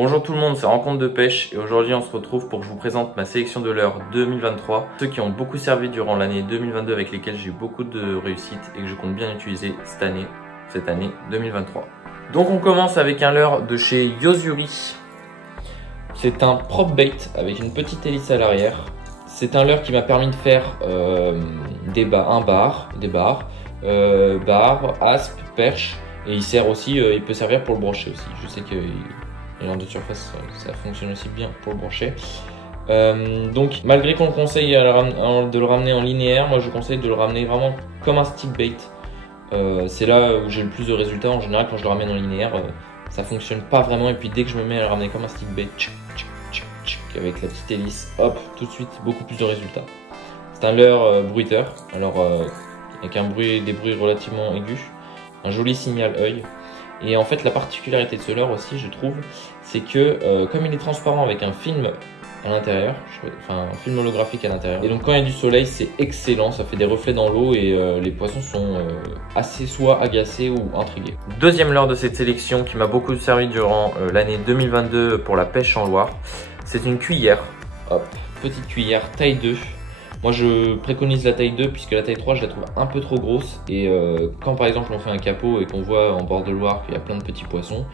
Bonjour tout le monde, c'est Rencontre de pêche et aujourd'hui on se retrouve pour que je vous présente ma sélection de leurres 2023. Ceux qui ont beaucoup servi durant l'année 2022 avec lesquels j'ai eu beaucoup de réussite et que je compte bien utiliser cette année 2023. Donc on commence avec un leurre de chez Yo-Zuri. C'est un prop bait avec une petite hélice à l'arrière. C'est un leurre qui m'a permis de faire bar, aspe, perche et il sert aussi, il peut servir pour le brochet aussi. Je sais que les leurres de surface, ça fonctionne aussi bien pour le brochet. Donc malgré qu'on conseille de le ramener en linéaire, moi je conseille de le ramener vraiment comme un stick bait. C'est là où j'ai le plus de résultats. En général, quand je le ramène en linéaire, ça fonctionne pas vraiment. Et puis dès que je me mets à le ramener comme un stick bait, avec la petite hélice, hop, tout de suite beaucoup plus de résultats. C'est un leurre bruiteur, alors avec des bruits relativement aigus, un joli signal œil. Et en fait, la particularité de ce leurre aussi, je trouve, c'est que comme il est transparent avec un film à l'intérieur, un film holographique à l'intérieur, et donc quand il y a du soleil, c'est excellent, ça fait des reflets dans l'eau et les poissons sont assez soit agacés ou intrigués. Deuxième leurre de cette sélection qui m'a beaucoup servi durant l'année 2022 pour la pêche en Loire, c'est une cuillère, hop, petite cuillère taille 2. Moi je préconise la taille 2 puisque la taille 3 je la trouve un peu trop grosse et quand par exemple on fait un capot et qu'on voit en bord de Loire qu'il y a plein de petits poissons,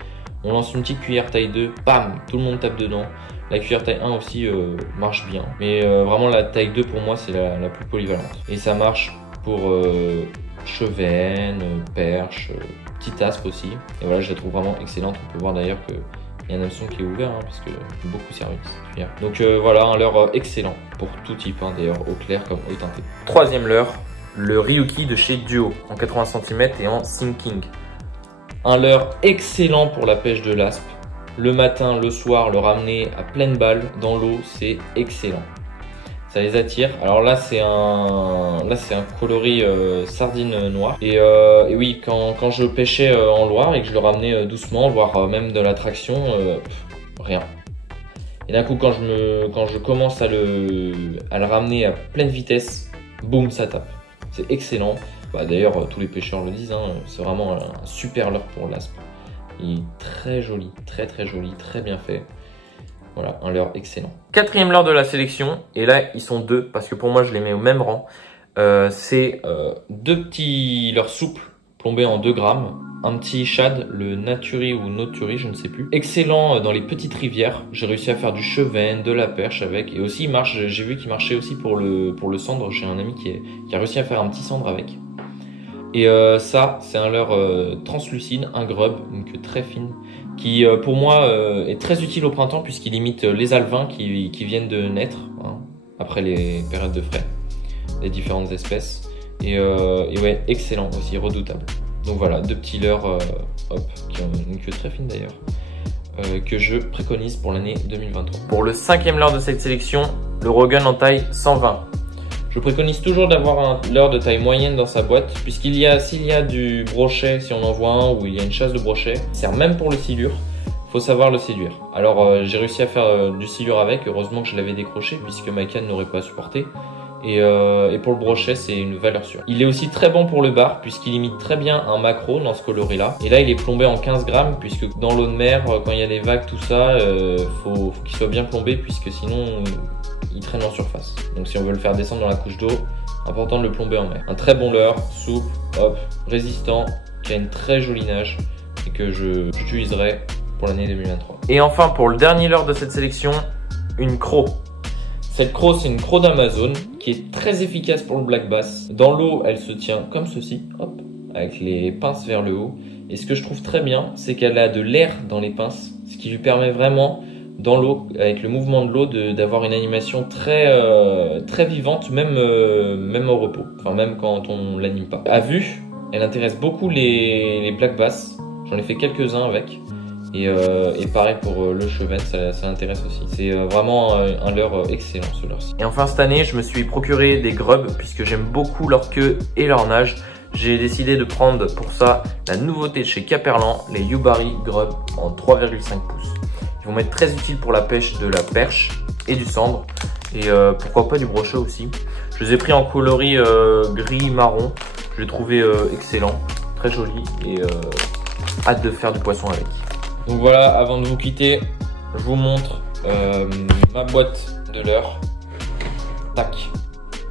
on lance une petite cuillère taille 2, bam, tout le monde tape dedans. La cuillère taille 1 aussi marche bien, mais vraiment la taille 2 pour moi c'est la plus polyvalente. Et ça marche pour chevaine, perche, petite aspe aussi. Et voilà, je la trouve vraiment excellente. On peut voir d'ailleurs que il y a un hameçon qui est ouvert parce que j'ai beaucoup servi cette cuillère. Donc voilà, un leurre excellent pour tout type, d'ailleurs au clair comme au teinté. Troisième leurre, le Ryuki de chez Duo en 80 cm et en sinking. Un leurre excellent pour la pêche de l'aspe. Le matin, le soir, le ramener à pleine balle dans l'eau, c'est excellent. Ça les attire. Alors là, c'est un coloris sardine noire. Et oui, quand je pêchais en Loire et que je le ramenais doucement, voire même de la traction, rien. Et d'un coup, quand je commence à le ramener à pleine vitesse, boum, ça tape. C'est excellent. D'ailleurs, tous les pêcheurs le disent, c'est vraiment un super leurre pour l'aspe. Il est très joli, très joli, très bien fait. Voilà, un leurre excellent. Quatrième leurre de la sélection, et là ils sont deux, parce que pour moi je les mets au même rang. C'est deux petits leurres souples, plombés en 2 grammes. Un petit shad, le Naturi ou Noturi, je ne sais plus. Excellent dans les petites rivières. J'ai réussi à faire du chevaine, de la perche avec. Et aussi, il marche, j'ai vu qu'il marchait aussi pour le cendre. J'ai un ami qui a réussi à faire un petit cendre avec. Et ça, c'est un leurre translucide, un grub, une queue très fine, qui pour moi est très utile au printemps puisqu'il imite les alevins qui viennent de naître après les périodes de frai, les différentes espèces. Et ouais, excellent aussi, redoutable. Donc voilà, deux petits leurres qui ont une queue très fine d'ailleurs, que je préconise pour l'année 2023. Pour le cinquième leurre de cette sélection, le Rogun en taille 120. Je préconise toujours d'avoir un leurre de taille moyenne dans sa boîte, puisqu'il y a, s'il y a du brochet, si on en voit un, ou il y a une chasse de brochet, il sert même pour le silure, faut savoir le séduire. Alors j'ai réussi à faire du silure avec, heureusement que je l'avais décroché, puisque ma canne n'aurait pas supporté. Et pour le brochet, c'est une valeur sûre. Il est aussi très bon pour le bar, puisqu'il imite très bien un maquereau dans ce coloris-là. Et là, il est plombé en 15 grammes, puisque dans l'eau de mer, quand il y a des vagues, tout ça, faut qu'il soit bien plombé, puisque sinon il traîne en surface. Donc si on veut le faire descendre dans la couche d'eau, important de le plomber en mer. Un très bon leurre, souple, hop, résistant, qui a une très jolie nage et que j'utiliserai pour l'année 2023. Et enfin pour le dernier leurre de cette sélection, une craw. Cette craw, c'est une craw d'Amazon qui est très efficace pour le black bass. Dans l'eau, elle se tient comme ceci, hop, avec les pinces vers le haut. Et ce que je trouve très bien, c'est qu'elle a de l'air dans les pinces, ce qui lui permet vraiment dans l'eau, avec le mouvement de l'eau, d'avoir une animation très vivante, même au repos, enfin même quand on l'anime pas. À vue, elle intéresse beaucoup les black bass, j'en ai fait quelques-uns avec, et pareil pour le chevaine, ça intéresse aussi. C'est vraiment un leurre excellent ce leurre-ci. Et enfin cette année, je me suis procuré des grubs, puisque j'aime beaucoup leur queue et leur nage. J'ai décidé de prendre pour ça la nouveauté de chez Caperlan, les Yubari Grub en 3,5 pouces. Ils vont m'être très utiles pour la pêche de la perche et du cendre et pourquoi pas du brochet aussi. Je les ai pris en coloris gris marron. Je l'ai trouvé excellent, très joli et hâte de faire du poisson avec. Donc voilà, avant de vous quitter, je vous montre ma boîte de leurre. Tac,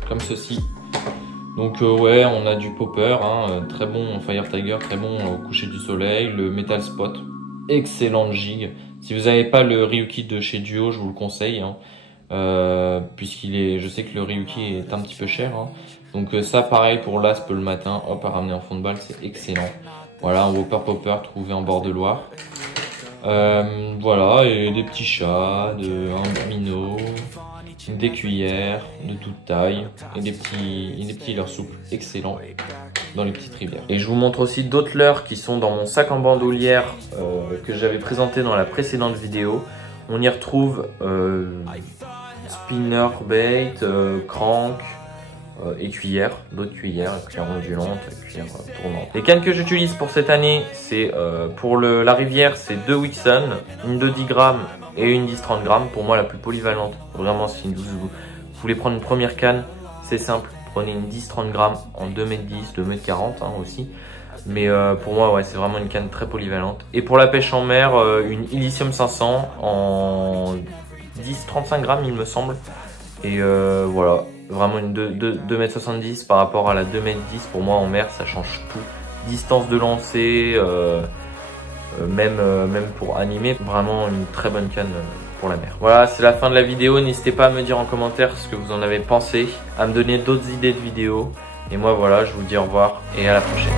comme ceci. Donc ouais, on a du popper, hein, très bon Fire Tiger, très bon au coucher du soleil. Le Metal Spot, excellente gigue. Si vous n'avez pas le Ryuki de chez Duo, je vous le conseille, hein, puisqu'il est, je sais que le Ryuki est un petit peu cher, hein. Donc ça pareil pour l'aspe le matin, hop, à ramener en fond de balle, c'est excellent. Voilà, un Whopper Popper trouvé en bord de Loire. Voilà, et des petits chats, un minot, des cuillères de toute taille et des petits leurres souples excellents dans les petites rivières. Et je vous montre aussi d'autres leurres qui sont dans mon sac en bandoulière que j'avais présenté dans la précédente vidéo. On y retrouve spinner bait, crank et cuillères, d'autres cuillères ondulantes, cuillères tournantes. Les cannes que j'utilise pour cette année, c'est pour la rivière, c'est 2 Wixon, une de 10 grammes et une 10-30 grammes. Pour moi, la plus polyvalente. Vraiment, si vous voulez prendre une première canne, c'est simple. Prenez une 10-30 grammes en 2m10, 2m40 hein, aussi. Mais pour moi, ouais, c'est vraiment une canne très polyvalente. Et pour la pêche en mer, une Illicium 500 en 10-35 grammes, il me semble. Et voilà, vraiment une 2m70 par rapport à la 2m10. Pour moi, en mer, ça change tout. Distance de lancer, même pour animer, vraiment une très bonne canne pour la mer. Voilà, c'est la fin de la vidéo. N'hésitez pas à me dire en commentaire ce que vous en avez pensé, à me donner d'autres idées de vidéos. Et moi, voilà, je vous dis au revoir et à la prochaine.